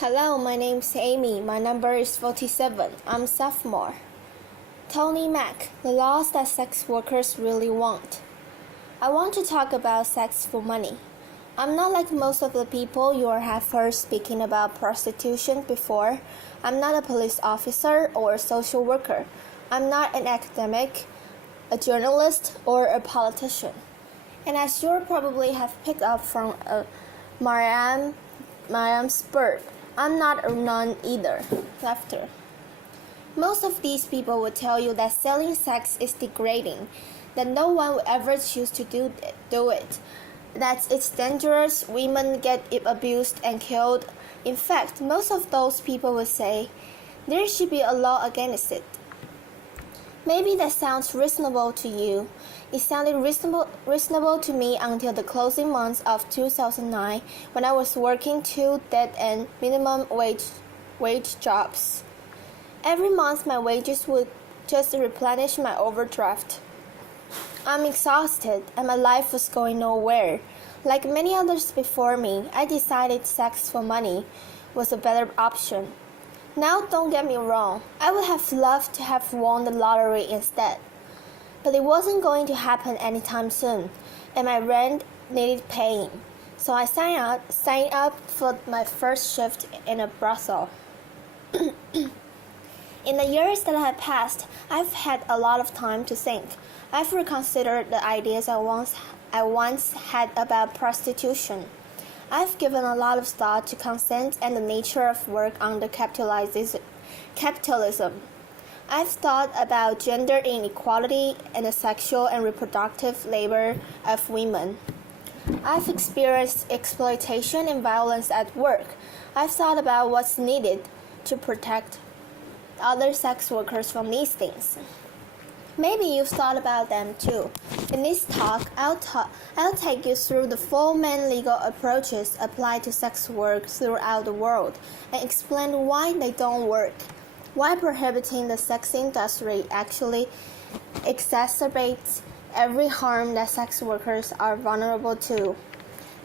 Hello, my name's Amy. My number is 47. I'm sophomore. Toni Mac, the laws that sex workers really want. I want to talk about sex for money. I'm not like most of the people you have heard speaking about prostitution before. I'm not a police officer or a social worker. I'm not an academic, a journalist, or a politician. And as you probably have picked up from Mariam's bird, I'm not a nun either. Laughter. Most of these people will tell you that selling sex is degrading, that no one will ever choose to do it, that it's dangerous, women get abused and killed. In fact, most of those people will say there should be a law against it. Maybe that sounds reasonable to you. It sounded reasonable to me until the closing months of 2009 when I was working 2 dead-end minimum wage jobs. Every month my wages would just replenish my overdraft. I'm exhausted and my life was going nowhere. Like many others before me, I decided sex for money was a better option. Now don't get me wrong, I would have loved to have won the lottery instead. But it wasn't going to happen anytime soon, and my rent needed paying. So I signed up for my first shift in a brothel. In the years that have passed, I've had a lot of time to think. I've reconsidered the ideas I once had about prostitution. I've given a lot of thought to consent and the nature of work under capitalism. I've thought about gender inequality and the sexual and reproductive labor of women. I've experienced exploitation and violence at work. I've thought about what's needed to protect other sex workers from these things. Maybe you've thought about them too. In this talk, I'll take you through the 4 main legal approaches applied to sex work throughout the world and explain why they don't work, why prohibiting the sex industry actually exacerbates every harm that sex workers are vulnerable to.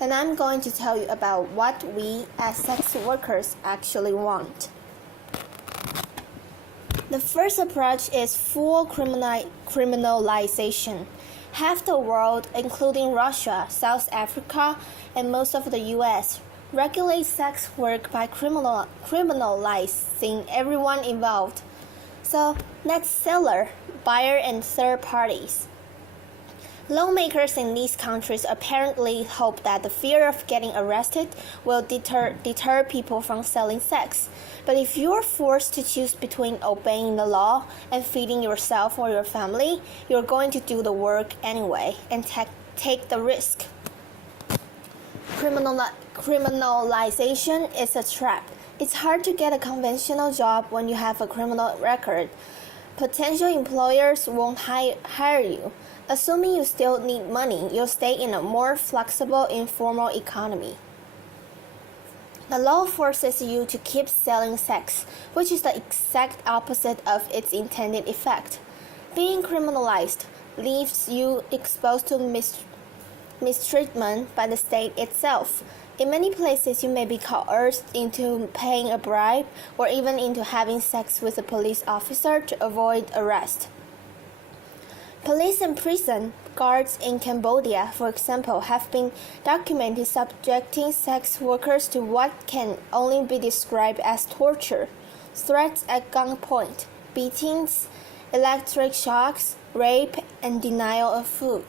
Then I'm going to tell you about what we as sex workers actually want. The first approach is full criminalization. Half the world, including Russia, South Africa, and most of the US, regulates sex work by criminalizing everyone involved. So that's seller, buyer, and third parties. Lawmakers in these countries apparently hope that the fear of getting arrested will deter people from selling sex. But if you're forced to choose between obeying the law and feeding yourself or your family, you're going to do the work anyway and take the risk. Criminalization is a trap. It's hard to get a conventional job when you have a criminal record. Potential employers won't hire you. Assuming you still need money, you'll stay in a more flexible, informal economy. The law forces you to keep selling sex, which is the exact opposite of its intended effect. Being criminalized leaves you exposed to mistreatment by the state itself. In many places, you may be coerced into paying a bribe or even into having sex with a police officer to avoid arrest. Police and prison guards in Cambodia, for example, have been documented subjecting sex workers to what can only be described as torture, threats at gunpoint, beatings, electric shocks, rape, and denial of food.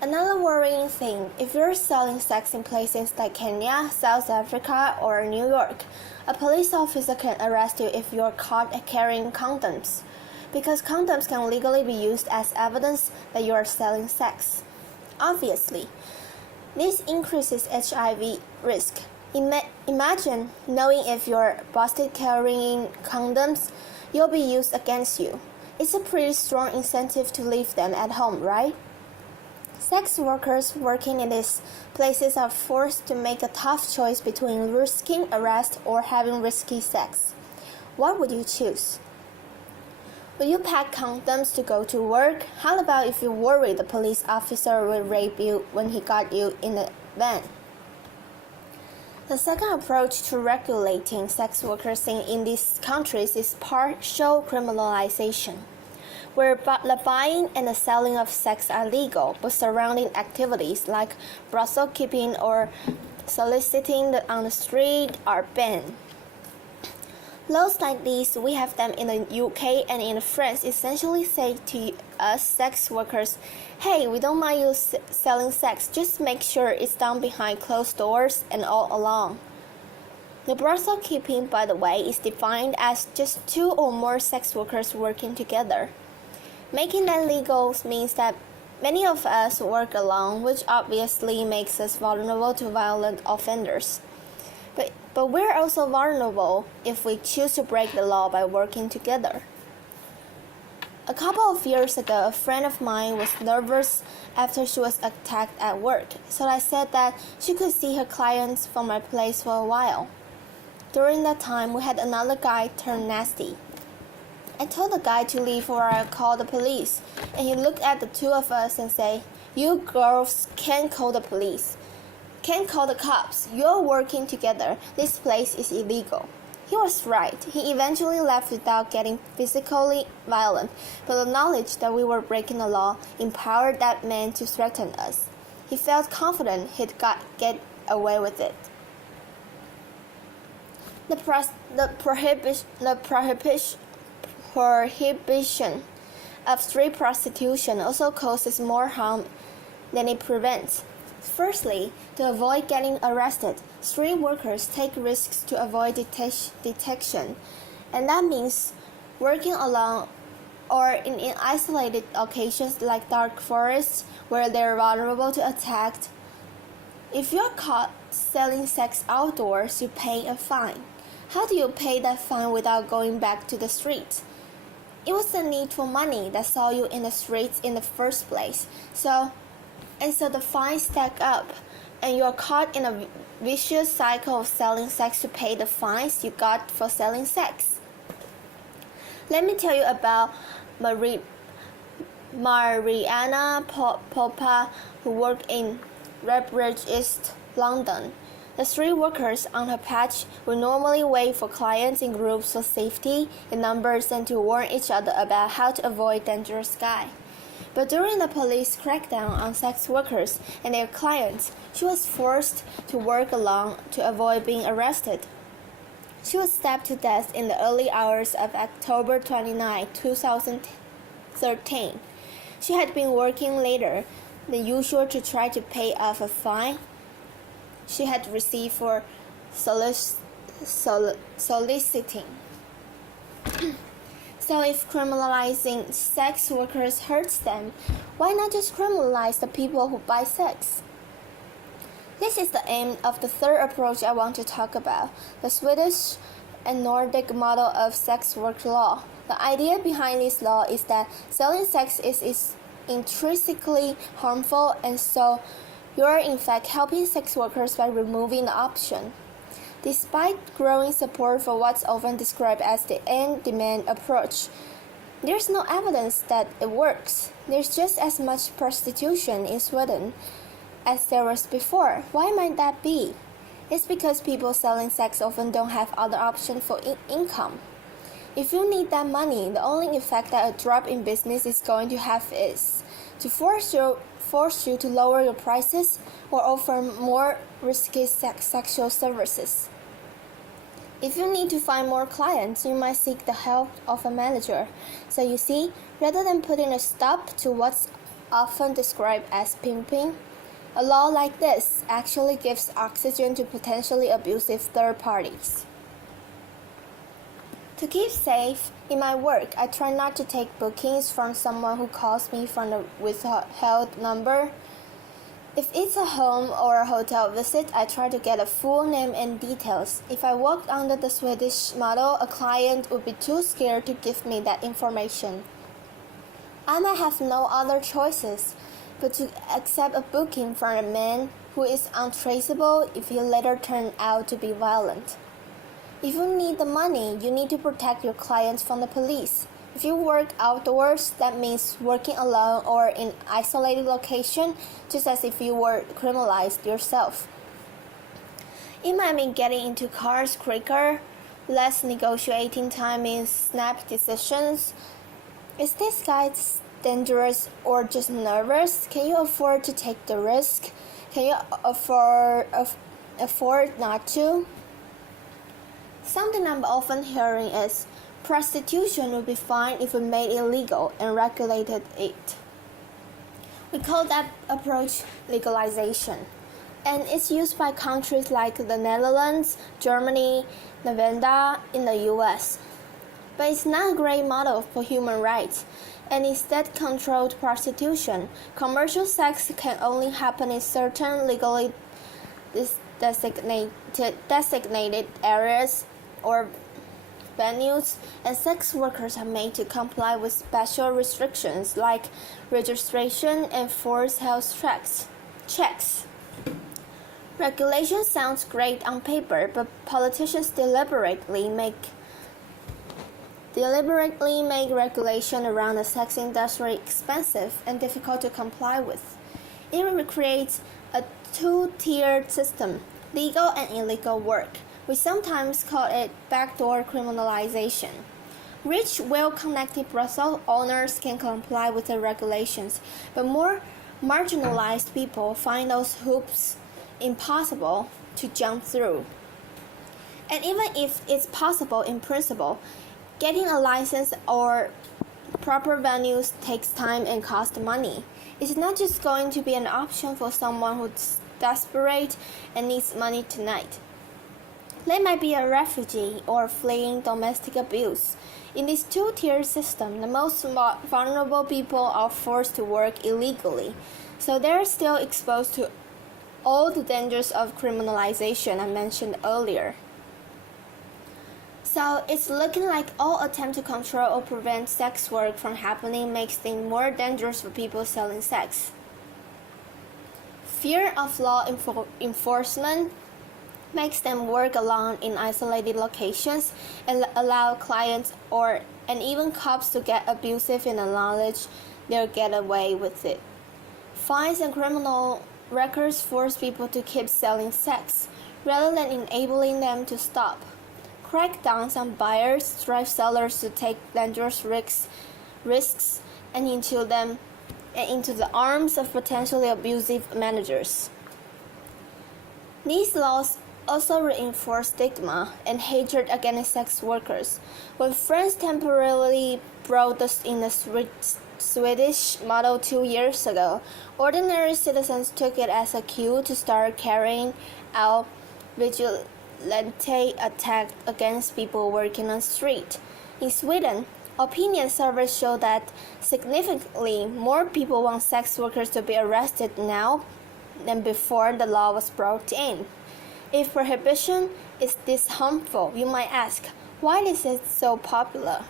Another worrying thing, if you're selling sex in places like Kenya, South Africa, or New York, a police officer can arrest you if you're caught carrying condoms, because condoms can legally be used as evidence that you are selling sex. Obviously, this increases HIV risk. Imagine knowing if you're busted carrying condoms, you'll be used against you. It's a pretty strong incentive to leave them at home, right? Sex workers working in these places are forced to make a tough choice between risking arrest or having risky sex. What would you choose? Will you pack condoms to go to work? How about if you worry the police officer will rape you when he got you in the van? The second approach to regulating sex workers in these countries is partial criminalization, where the buying and the selling of sex are legal, but surrounding activities like brothel keeping or soliciting on the street are banned. Laws like these, we have them in the UK and in France, essentially say to us sex workers, hey, we don't mind you selling sex, just make sure it's done behind closed doors and all along. The brothel keeping, by the way, is defined as just 2 or more sex workers working together. Making that legal means that many of us work alone, which obviously makes us vulnerable to violent offenders. But we're also vulnerable if we choose to break the law by working together. A couple of years ago, a friend of mine was nervous after she was attacked at work, so I said that she could see her clients from my place for a while. During that time, we had another guy turn nasty. I told the guy to leave or I'd call the police, and he looked at the 2 of us and said, "You girls can't call the police. Can't call the cops. You're working together. This place is illegal." He was right. He eventually left without getting physically violent, but the knowledge that we were breaking the law empowered that man to threaten us. He felt confident he'd get away with it. The prohibition of street prostitution also causes more harm than it prevents. Firstly, to avoid getting arrested, street workers take risks to avoid detection, and that means working alone or in isolated locations like dark forests where they're vulnerable to attack. If you're caught selling sex outdoors, you pay a fine. How do you pay that fine without going back to the streets? It was the need for money that saw you in the streets in the first place. So the fines stack up, and you're caught in a vicious cycle of selling sex to pay the fines you got for selling sex. Let me tell you about Mariana Popa, who worked in Redbridge, East London. The street workers on her patch would normally wait for clients in groups for safety in numbers and to warn each other about how to avoid dangerous guys. But during the police crackdown on sex workers and their clients, she was forced to work alone to avoid being arrested. She was stabbed to death in the early hours of October 29, 2013. She had been working later than usual to try to pay off a fine she had received for soliciting. So if criminalizing sex workers hurts them, why not just criminalize the people who buy sex? This is the aim of the third approach I want to talk about, the Swedish and Nordic model of sex work law. The idea behind this law is that selling sex is intrinsically harmful, and so you are in fact helping sex workers by removing the option. Despite growing support for what's often described as the end-demand approach, there's no evidence that it works. There's just as much prostitution in Sweden as there was before. Why might that be? It's because people selling sex often don't have other options for income. If you need that money, the only effect that a drop in business is going to have is to force you to lower your prices or offer more risky sexual services. If you need to find more clients, you might seek the help of a manager. So you see, rather than putting a stop to what's often described as pimping, a law like this actually gives oxygen to potentially abusive third parties. To keep safe in my work, I try not to take bookings from someone who calls me from the withheld number. If it's a home or a hotel visit, I try to get a full name and details. If I worked under the Swedish model, a client would be too scared to give me that information. I might have no other choices but to accept a booking from a man who is untraceable if he later turned out to be violent. If you need the money, you need to protect your clients from the police. If you work outdoors, that means working alone or in isolated location, just as if you were criminalized yourself. It might mean getting into cars quicker, less negotiating time means snap decisions. Is this guy dangerous or just nervous? Can you afford to take the risk? Can you afford not to? Something I'm often hearing is, prostitution would be fine if we made it legal and regulated it. We call that approach legalization, and it's used by countries like the Netherlands, Germany, Nevada in the US. But it's not a great model for human rights, and instead controlled prostitution. Commercial sex can only happen in certain legally designated areas or venues, and sex workers are made to comply with special restrictions like registration and forced health checks. Regulation sounds great on paper, but politicians deliberately make regulation around the sex industry expensive and difficult to comply with. It creates a two-tiered system, legal and illegal work. We sometimes call it backdoor criminalization. Rich, well-connected brothel owners can comply with the regulations, but more marginalized people find those hoops impossible to jump through. And even if it's possible in principle, getting a license or proper venues takes time and costs money. It's not just going to be an option for someone who's desperate and needs money tonight. They might be a refugee or fleeing domestic abuse. In this two-tier system, the most vulnerable people are forced to work illegally, so they're still exposed to all the dangers of criminalization I mentioned earlier. So it's looking like all attempt to control or prevent sex work from happening makes things more dangerous for people selling sex. Fear of law enforcement makes them work alone in isolated locations and allow clients and even cops to get abusive in the knowledge they'll get away with it. Fines and criminal records force people to keep selling sex rather than enabling them to stop. Crackdowns on buyers drive sellers to take dangerous risks and into the arms of potentially abusive managers. These laws also reinforce stigma and hatred against sex workers. When France temporarily brought us in the Swedish model 2 years ago, ordinary citizens took it as a cue to start carrying out vigilante attacks against people working on the street. In Sweden, opinion surveys show that significantly more people want sex workers to be arrested now than before the law was brought in. If prohibition is this harmful, you might ask, why is it so popular?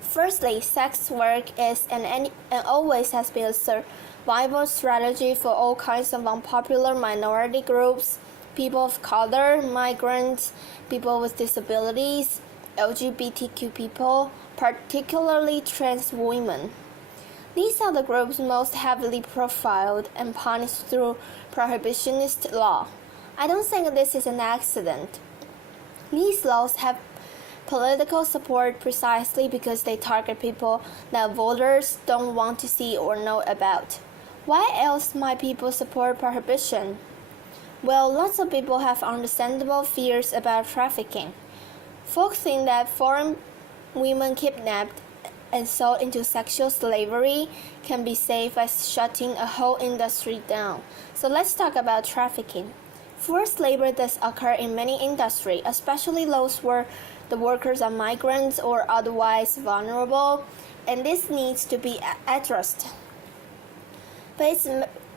Firstly, sex work is and always has been a survival strategy for all kinds of unpopular minority groups, people of color, migrants, people with disabilities, LGBTQ people, particularly trans women. These are the groups most heavily profiled and punished through prohibitionist law. I don't think this is an accident. These laws have political support precisely because they target people that voters don't want to see or know about. Why else might people support prohibition? Well, lots of people have understandable fears about trafficking. Folks think that foreign women kidnapped and sold into sexual slavery can be saved by shutting a whole industry down. So let's talk about trafficking. Forced labor does occur in many industries, especially those where the workers are migrants or otherwise vulnerable, and this needs to be addressed. But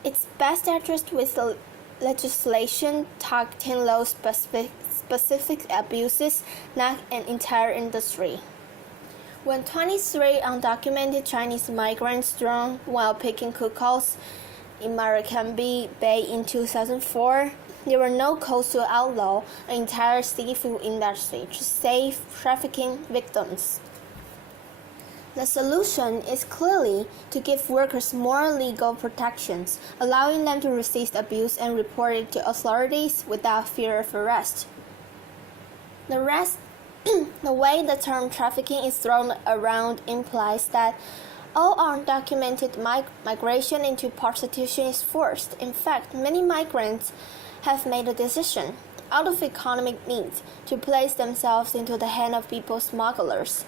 it's best addressed with the legislation targeting those specific abuses, not an entire industry. When 23 undocumented Chinese migrants drowned while picking cookouts in Maracaibo Bay in 2004, there were no calls to outlaw an entire seafood industry to save trafficking victims. The solution is clearly to give workers more legal protections, allowing them to resist abuse and report it to authorities without fear of arrest. The way the term trafficking is thrown around implies that all undocumented migration into prostitution is forced. In fact, many migrants have made a decision, out of economic need, to place themselves into the hands of people smugglers.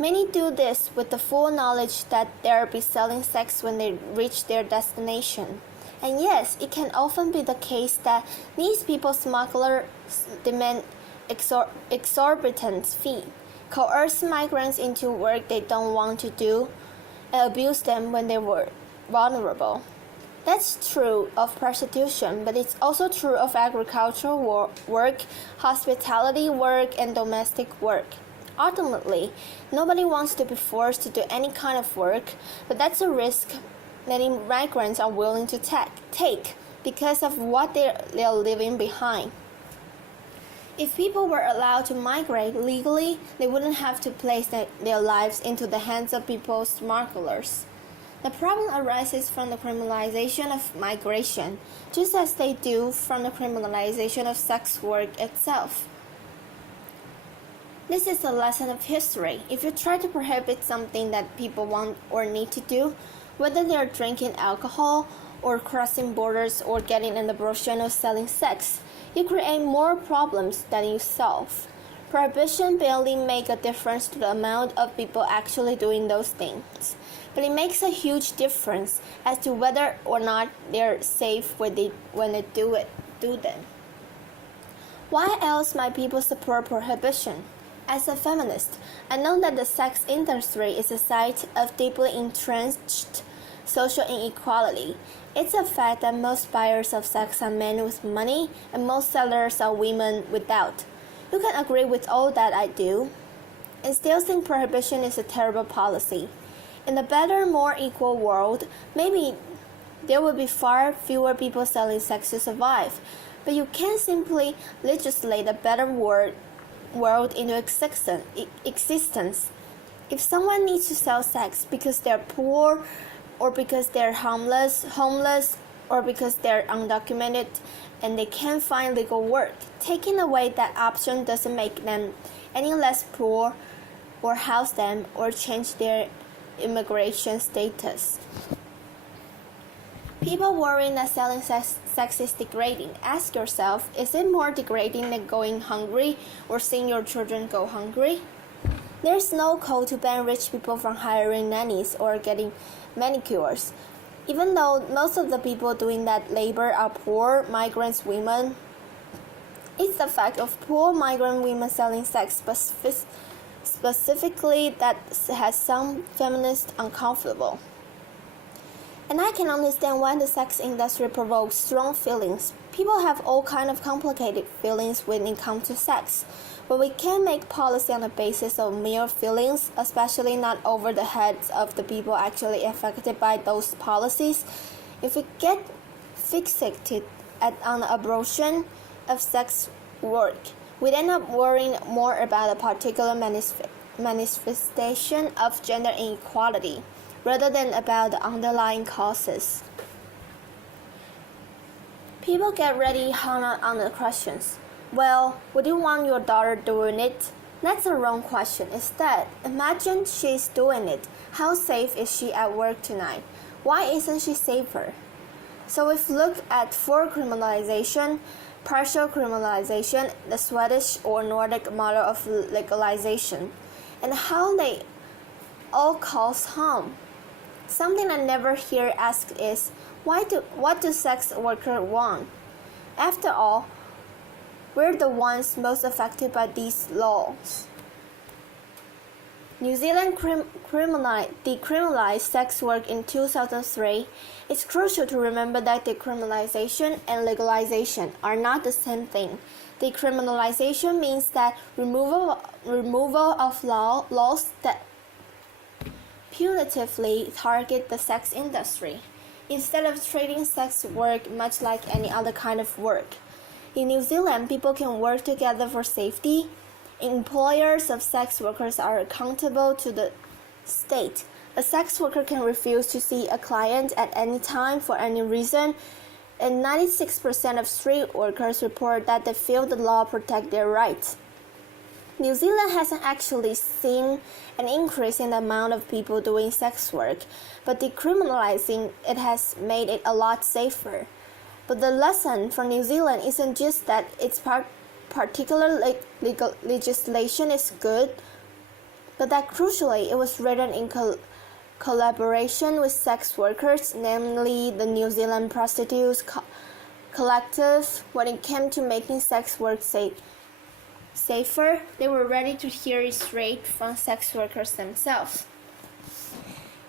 Many do this with the full knowledge that they'll be selling sex when they reach their destination. And yes, it can often be the case that these people smugglers demand exorbitant fee, coerce migrants into work they don't want to do, and abuse them when they were vulnerable. That's true of prostitution, but it's also true of agricultural work, hospitality work, and domestic work. Ultimately, nobody wants to be forced to do any kind of work, but that's a risk many migrants are willing to take because of what they're leaving behind. If people were allowed to migrate legally, they wouldn't have to place their lives into the hands of people smugglers. The problem arises from the criminalization of migration, just as they do from the criminalization of sex work itself. This is a lesson of history. If you try to prohibit something that people want or need to do, whether they are drinking alcohol or crossing borders or getting in the profession of selling sex, you create more problems than you solve. Prohibition barely makes a difference to the amount of people actually doing those things, but it makes a huge difference as to whether or not they're safe when they do them. Why else might people support prohibition? As a feminist, I know that the sex industry is a site of deeply entrenched social inequality. It's a fact that most buyers of sex are men with money and most sellers are women without. You can agree with all that I do, and still think prohibition is a terrible policy. In a better, more equal world, maybe there would be far fewer people selling sex to survive, but you can't simply legislate a better world into existence. If someone needs to sell sex because they're poor, or because they're homeless, or because they're undocumented and they can't find legal work, taking away that option doesn't make them any less poor, or house them, or change their immigration status. People worrying that selling sex is degrading. Ask yourself, is it more degrading than going hungry or seeing your children go hungry? There's no call to ban rich people from hiring nannies or getting manicures. Even though most of the people doing that labor are poor migrant women, it's the fact of poor migrant women selling sex specifically that has some feminists uncomfortable. And I can understand why the sex industry provokes strong feelings. People have all kinds of complicated feelings when it comes to sex. But we can't make policy on the basis of mere feelings, especially not over the heads of the people actually affected by those policies. If we get fixated on the abortion of sex work, we end up worrying more about a particular manifestation of gender inequality, rather than about the underlying causes. People get really hung up on the questions. Well, would you want your daughter doing it? That's a wrong question. Instead, imagine she's doing it. How safe is she at work tonight? Why isn't she safer? So we've looked at full criminalization, partial criminalization, the Swedish or Nordic model of legalization, and how they all cause harm. Something I never hear asked is, what do sex workers want? After all, we're the ones most affected by these laws. New Zealand decriminalized sex work in 2003. It's crucial to remember that decriminalization and legalization are not the same thing. Decriminalization means that removal of laws that punitively target the sex industry, instead of treating sex work much like any other kind of work. In New Zealand, people can work together for safety. Employers of sex workers are accountable to the state. A sex worker can refuse to see a client at any time for any reason, and 96% of street workers report that they feel the law protects their rights. New Zealand hasn't actually seen an increase in the amount of people doing sex work, but decriminalizing it has made it a lot safer. But the lesson for New Zealand isn't just that its particular legal legislation is good, but that crucially it was written in collaboration with sex workers, namely the New Zealand Prostitutes Collective. When it came to making sex work safer, they were ready to hear it straight from sex workers themselves.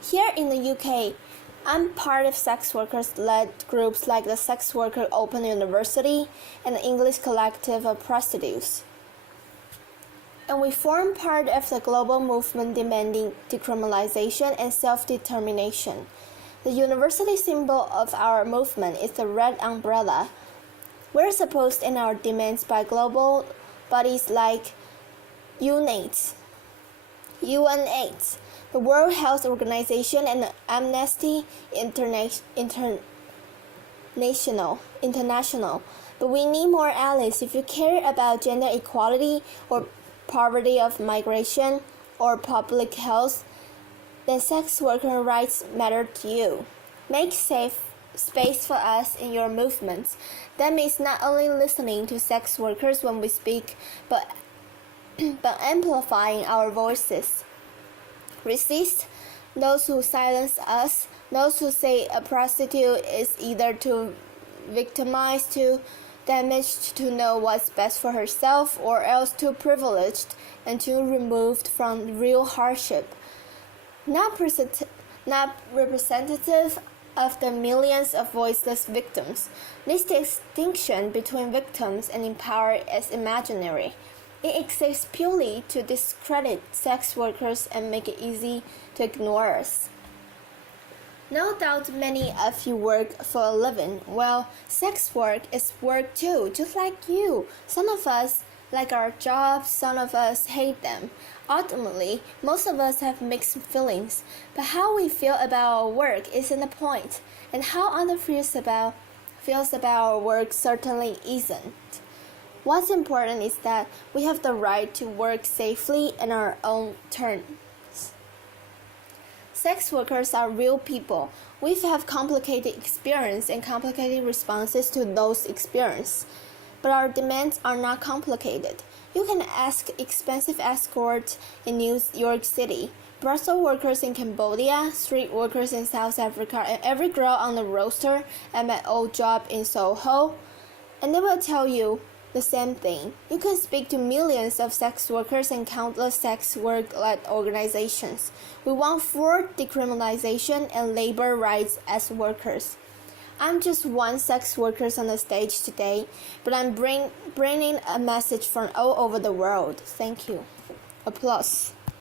Here in the UK, I'm part of sex workers-led groups like the Sex Worker Open University and the English Collective of Prostitutes. And we form part of the global movement demanding decriminalization and self-determination. The university symbol of our movement is the red umbrella. We're supposed in our demands by global bodies like UNAIDS, the World Health Organization, and Amnesty International. But we need more allies. If you care about gender equality or poverty of migration or public health, then sex worker rights matter to you. Make safe space for us in your movements. That means not only listening to sex workers when we speak, but amplifying our voices. Resist those who silence us, those who say a prostitute is either too victimized, too damaged to know what's best for herself, or else too privileged and too removed from real hardship. Not representative of the millions of voiceless victims. This distinction between victims and empowered is imaginary. It exists purely to discredit sex workers and make it easy to ignore us. No doubt many of you work for a living. Well, sex work is work too, just like you. Some of us like our jobs, some of us hate them. Ultimately, most of us have mixed feelings, but how we feel about our work isn't the point, and how others feels about our work certainly isn't. What's important is that we have the right to work safely in our own terms. Sex workers are real people. We have complicated experience and complicated responses to those experiences. But our demands are not complicated. You can ask expensive escorts in New York City, brothel workers in Cambodia, street workers in South Africa, and every girl on the roster at my old job in Soho, and they will tell you the same thing. You can speak to millions of sex workers and countless sex work-led organizations. We want full decriminalization and labor rights as workers. I'm just one sex worker on the stage today, but I'm bringing a message from all over the world. Thank you. Applause.